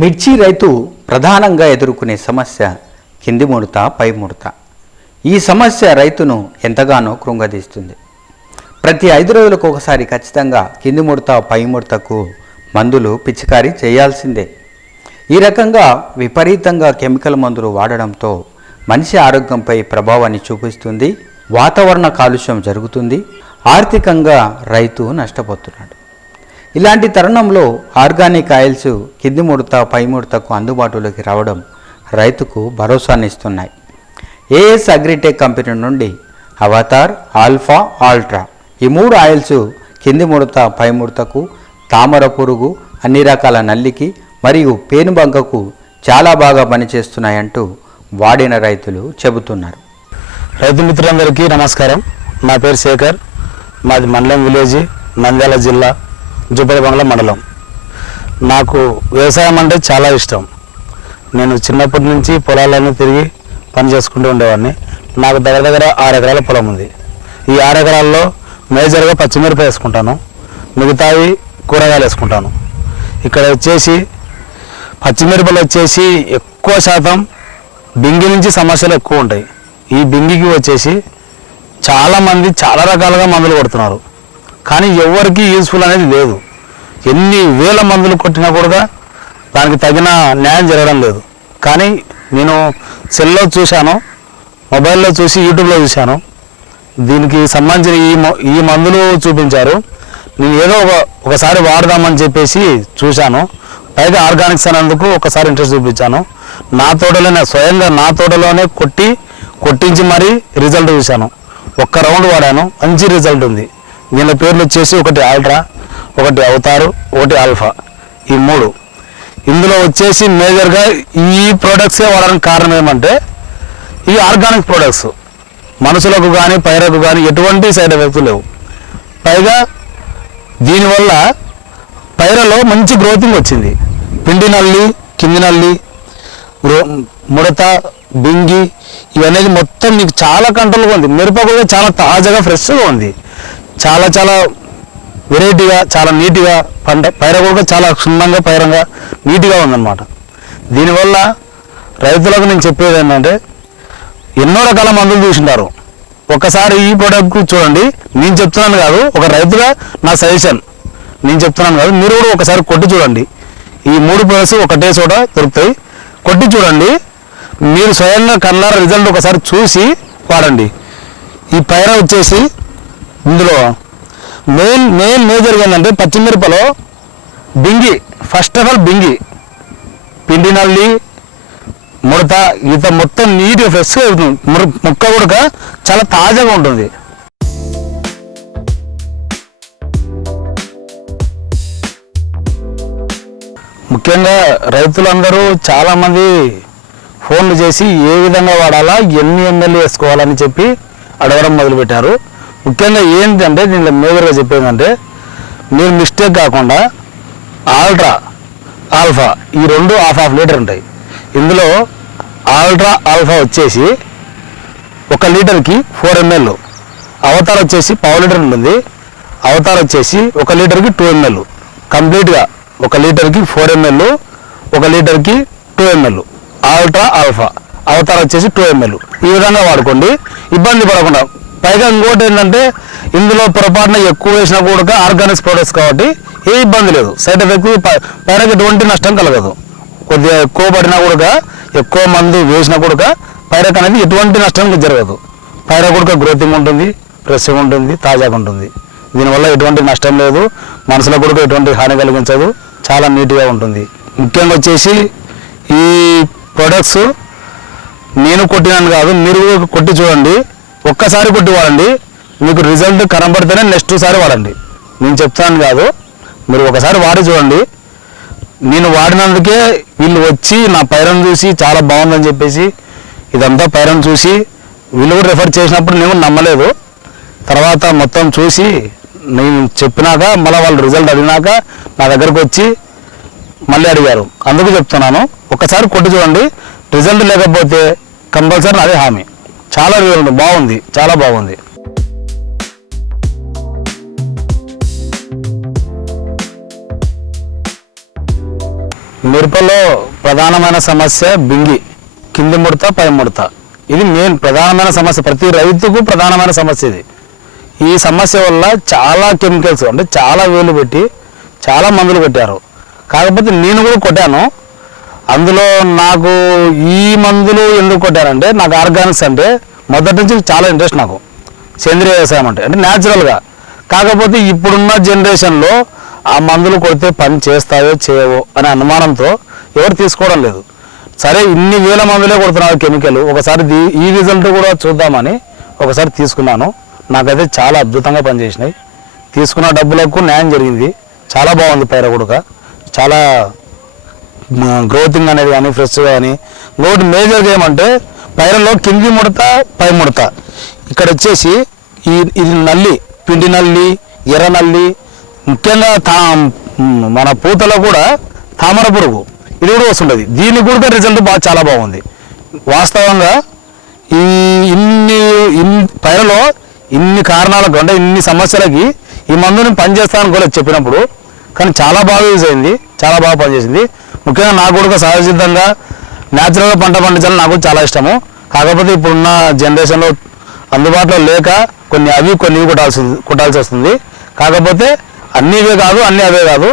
మిర్చి రైతు ప్రధానంగా ఎదుర్కొనే సమస్య కింది ముడత పై ముడత. ఈ సమస్య రైతును ఎంతగానో కృంగదీస్తుంది. ప్రతి ఐదు రోజులకు ఒకసారి ఖచ్చితంగా కింది ముడత పై ముడతకు మందులు పిచికారీ చేయాల్సిందే. ఈ రకంగా విపరీతంగా కెమికల్ మందులు వాడడంతో మనిషి ఆరోగ్యంపై ప్రభావాన్ని చూపిస్తుంది వాతావరణ కాలుష్యం జరుగుతుంది ఆర్థికంగా రైతు నష్టపోతున్నాడు. ఇలాంటి తరుణంలో ఆర్గానిక్ ఆయిల్స్ కింది ముడత పై ముడతకు అందుబాటులోకి రావడం రైతుకు భరోసానిస్తున్నాయి. ఏఎస్ అగ్రిటెక్ కంపెనీ నుండి అవతార్ ఆల్ఫా ఆల్ట్రా ఈ మూడు ఆయిల్స్ కింది ముడత పై ముడతకు తామర పురుగు అన్ని రకాల నల్లికి మరియు పేనుబంకకు చాలా బాగా పనిచేస్తున్నాయంటూ వాడిన రైతులు చెబుతున్నారు. రైతు మిత్రులందరికీ నమస్కారం. నా పేరు శేఖర్. మాది మండలం విలేజ్ నంద్యాల జిల్లా. జుబ్బలబంగ్ల మండలం. నాకు వ్యవసాయం అంటే చాలా ఇష్టం. నేను చిన్నప్పటి నుంచి పొలాలను తిరిగి పని చేసుకుంటూ ఉండేవాడిని. నాకు దగ్గర దగ్గర ఆరు ఎకరాల పొలం ఉంది. ఈ ఆరు ఎకరాల్లో మేజర్గా పచ్చిమిరప వేసుకుంటాను. మిగతావి కూరగాయలు వేసుకుంటాను. ఇక్కడ వచ్చేసి పచ్చిమిరపలు వచ్చేసి ఎక్కువ శాతం బింగి నుంచి సమస్యలు ఎక్కువ ఉంటాయి. ఈ బింగికి వచ్చేసి చాలామంది చాలా రకాలుగా మందులు కొడుతున్నారు. కానీ ఎవరికి యూస్ఫుల్ అనేది లేదు. ఎన్ని వేల మందులు కొట్టినా కూడా దానికి తగిన న్యాయం జరగడం లేదు. కానీ నేను సెల్లో చూశాను మొబైల్లో చూసి యూట్యూబ్లో చూశాను. దీనికి సంబంధించిన ఈ మ- ఈ మందులు చూపించారు. నేను ఏదో ఒక ఒకసారి వాడదామని చెప్పేసి చూశాను. పైగా ఆర్గానిక్స్ అనేందుకు ఒకసారి ఇంట్రెస్ట్ చూపించాను. నా తోటలోనే స్వయంగా నా తోటలోనే కొట్టి కొట్టించి మరీ రిజల్ట్ చూశాను. ఒక్క రౌండ్ వాడాను మంచి రిజల్ట్ ఉంది. వీళ్ళ పేర్లు వచ్చేసి ఒకటి ఆల్ట్రా ఒకటి అవతారు ఒకటి ఆల్ఫా. ఈ మూడు. ఇందులో వచ్చేసి మేజర్గా ఈ ప్రోడక్ట్సే వాడడానికి కారణం ఏమంటే ఈ ఆర్గానిక్ ప్రోడక్ట్స్. మనుషులకు కానీ పైరకు కానీ ఎటువంటి సైడ్ ఎఫెక్ట్స్ లేవు. పైగా దీనివల్ల పైరలో మంచి గ్రోతింగ్ వచ్చింది. పిండి నల్లి కింది నల్లి ముడత బింగి ఇవన్నీ మొత్తం మీకు చాలా కంట్రోల్గా ఉంది. మిరప కూడా చాలా తాజాగా ఫ్రెష్గా ఉంది. చాలా చాలా వెరైటీగా చాలా నీట్గా పంట పైర కూడా చాలా క్షుణ్ణంగా పైరంగా నీట్గా ఉందన్నమాట. దీనివల్ల రైతులకు నేను చెప్పేది ఏంటంటే ఎన్నో రకాల మందులు చూసింటారు ఒకసారి ఈ ప్రోడక్ట్ చూడండి నేను చెప్తున్నాను కాదు ఒక రైతుగా నా సజెషన్ నేను చెప్తున్నాను కాదు మీరు కూడా ఒకసారి కొట్టి చూడండి. ఈ మూడు ప్రొడక్ట్స్ ఒకటే చోట దొరుకుతాయి. కొట్టి చూడండి మీరు స్వయంగా కన్నార రిజల్ట్ ఒకసారి చూసి వాడండి. ఈ పైర వచ్చేసి ఇందులో మెయిన్ మెయిన్ మేజర్గా ఏంటంటే పచ్చిమిరపలో బింగి ఫస్ట్ ఆఫ్ ఆల్ బింగి పిండి నల్లి ముడత ఈత మొత్తం నీట్గా ఫ్రెష్గా అవుతుంది. ముక్క కూడా చాలా తాజాగా ఉంటుంది. ముఖ్యంగా రైతులందరూ చాలామంది ఫోన్లు చేసి ఏ విధంగా వాడాలా ఎన్ని ఎంఎల్ వేసుకోవాలని చెప్పి అడగడం మొదలుపెట్టారు. ముఖ్యంగా ఏంటంటే దీంట్లో మేజర్గా చెప్పేదంటే మీరు మిస్టేక్ కాకుండా ఆల్ట్రా ఆల్ఫా ఈ రెండు హాఫ్ హాఫ్ లీటర్ ఉంటాయి. ఇందులో ఆల్ట్రా ఆల్ఫా వచ్చేసి ఒక లీటర్కి ఫోర్ ఎంఎల్ అవతార్ వచ్చేసి పావు లీటర్ ఉంటుంది. అవతార్ వచ్చేసి ఒక లీటర్కి టూ ఎంఎల్ కంప్లీట్గా ఒక లీటర్కి ఫోర్ ఎంఎల్ ఒక లీటర్కి two ML Ultra Alpha Avatar వచ్చేసి టూ ఎంఎల్ ఈ విధంగా వాడుకోండి. ఇబ్బంది పడకుండా పైగా ఇంకోటి ఏంటంటే ఇందులో పొరపాటున ఎక్కువ వేసినా కూడా ఆర్గానిక్స్ ప్రొడక్ట్స్ కాబట్టి ఏ ఇబ్బంది లేదు. సైడ్ ఎఫెక్ట్ పైన ఎటువంటి నష్టం కలగదు. కొద్దిగా ఎక్కువ పడినా కూడా ఎక్కువ మందు వేసినా కూడా పైరక్ అనేది ఎటువంటి నష్టం జరగదు. పైర కూడా గ్రోతింగ్ ఉంటుంది ఫ్రెష్గా ఉంటుంది తాజాగా ఉంటుంది. దీనివల్ల ఎటువంటి నష్టం లేదు. మనసులో కూడా ఎటువంటి హాని కలిగించదు. చాలా నీట్గా ఉంటుంది. ముఖ్యంగా వచ్చేసి ఈ ప్రొడక్ట్స్ నేను కొట్టినాను కాదు మీరు కొట్టి చూడండి. ఒక్కసారి కొట్టి వాడండి. మీకు రిజల్ట్ కనబడితేనే నెక్స్ట్ సారి వాడండి. నేను చెప్తాను కాదు. మీరు ఒకసారి వాడి చూడండి. నేను వాడినందుకే వీళ్ళు వచ్చి నా పైరం చూసి చాలా బాగుందని చెప్పేసి ఇదంతా పైరం చూసి వీళ్ళు కూడా రిఫర్ చేసినప్పుడు నేను నమ్మలేదు. తర్వాత మొత్తం చూసి నేను చెప్పినాక మళ్ళీ వాళ్ళు రిజల్ట్ అడిగినాక నా దగ్గరకు వచ్చి మళ్ళీ అడిగారు. అందుకు చెప్తున్నాను. ఒకసారి కొట్టి చూడండి. రిజల్ట్ లేకపోతే కంపల్సరీ అదే హామీ. చాలా వివరణ బాగుంది. చాలా బాగుంది. మిరపలో ప్రధానమైన సమస్య బింగి. కింది ముడత పై ముడత. ఇది మెయిన్ ప్రధానమైన సమస్య. ప్రతి రైతుకు ప్రధానమైన సమస్య ఇది. ఈ సమస్య వల్ల చాలా కెమికల్స్ అంటే చాలా వేలు పెట్టి చాలా మందులు పెట్టారు కాకపోతే నేను కూడా కొట్టాను. అందులో నాకు ఈ మందులు ఎందుకు కొట్టానంటే నాకు ఆర్గానిక్స్ అంటే మొదటి నుంచి చాలా ఇంట్రెస్ట్ నాకు. సేంద్రియ వ్యవసాయం అంటే అంటే న్యాచురల్గా. కాకపోతే ఇప్పుడున్న జనరేషన్లో ఆ మందులు కొడితే పని చేస్తాయో చేయవో అనే అనుమానంతో ఎవరు తీసుకోవడం లేదు. సరే ఇన్ని వేల మందులే కొడుతున్నారు కెమికల్. ఒకసారి దీ- ఈ రిజల్ట్ కూడా చూద్దామని ఒకసారి తీసుకున్నాను. నాకైతే చాలా అద్భుతంగా పనిచేసినాయి. తీసుకున్న డబ్బులకు న్యాయం జరిగింది. చాలా బాగుంది పైర కూడా చాలా గ్రోతింగ్ అనేది కానీ ఫ్రెష్ కానీ ఇంకోటి మేజర్గా ఏమంటే పైరలో కింది ముడత పై ముడత. ఇక్కడ వచ్చేసి ఈ ఇది నల్లి పిండి నల్లి ఎర్ర నల్లి ముఖ్యంగా తా మన పూతలో కూడా తామర పురుగు ఇది కూడా వస్తుంటుంది. దీనికి కూడా రిజల్ట్ బాగా చాలా బాగుంది. వాస్తవంగా ఈ ఇన్ని ఇన్ పైరలో ఇన్ని కారణాలకు అంటే ఇన్ని సమస్యలకి ఈ మందుని పనిచేస్తానని కూడా చెప్పినప్పుడు కానీ చాలా బాగా యూజ్ అయింది చాలా బాగా పనిచేసింది. ముఖ్యంగా నాకు కూడా సహజసిద్ధంగా న్యాచురల్గా పంట పండించాలని నాకు చాలా ఇష్టము. కాకపోతే ఇప్పుడున్న జనరేషన్లో అందుబాటులో లేక కొన్ని అవి కొన్ని కొట్టాల్సి కొట్టాల్సి వస్తుంది. కాకపోతే అన్నీ ఇవే కాదు అన్నీ అవే కాదు.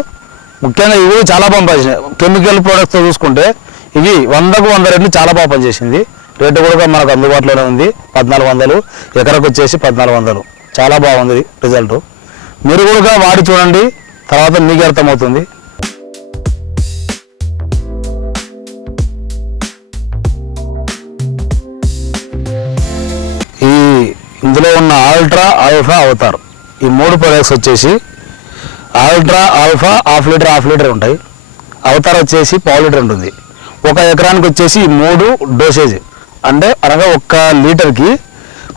ముఖ్యంగా ఇవి చాలా బాగా పనిచేసినాయి. కెమికల్ ప్రోడక్ట్స్తో చూసుకుంటే ఇవి వందకు వంద రెట్లు చాలా బాగా పనిచేసింది. రేటు కూడా మనకు అందుబాటులోనే ఉంది. పద్నాలుగు వందలు ఎకరకు వచ్చేసి పద్నాలుగు వందలు. చాలా బాగుంది రిజల్ట్. మీరు కూడా వాడి చూడండి. తర్వాత మీకు అర్థమవుతుంది. Ultra Alpha Avatar. ఈ మూడు ప్రొడక్ట్స్ వచ్చేసి Ultra Alpha half litre half litre ఉంటాయి. అవతార్ వచ్చేసి పావు లీటర్ ఉంటుంది. ఒక ఎకరానికి వచ్చేసి మూడు డోసేజ్ అంటే అనగా ఒక్క లీటర్కి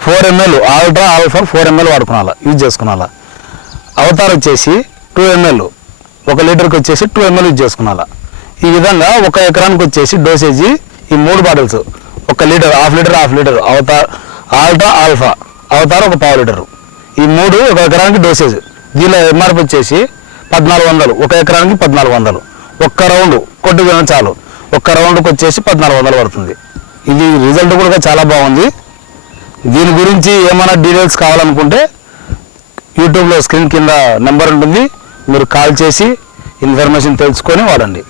four ML Ultra Alpha four ML వాడుకోవాలా use చేసుకున్నాలా అవతార్ వచ్చేసి టూ ఎంఎల్ ఒక లీటర్కి వచ్చేసి టూ ఎంఎల్ యూజ్ చేసుకున్నాలా ఈ విధంగా ఒక ఎకరానికి వచ్చేసి డోసేజీ ఈ మూడు బాటిల్స్ ఒక litre half litre half litre Avatar Ultra Alpha అవతారం ఒక పావు లీటరు. ఈ మూడు ఒక ఎకరానికి డోసేజ్ దీనిలో ఎంఆర్పి వచ్చేసి పద్నాలుగు వందలు. ఒక ఎకరానికి పద్నాలుగు వందలు. ఒక్క రౌండ్ కొట్టు చాలు. ఒక్క రౌండ్కి వచ్చేసి పద్నాలుగు వందలు పడుతుంది. ఇది రిజల్ట్ కూడా చాలా బాగుంది. దీని గురించి ఏమైనా డీటెయిల్స్ కావాలనుకుంటే యూట్యూబ్లో స్క్రీన్ కింద నెంబర్ ఉంటుంది. మీరు కాల్ చేసి ఇన్ఫర్మేషన్ తెలుసుకొని వాడండి.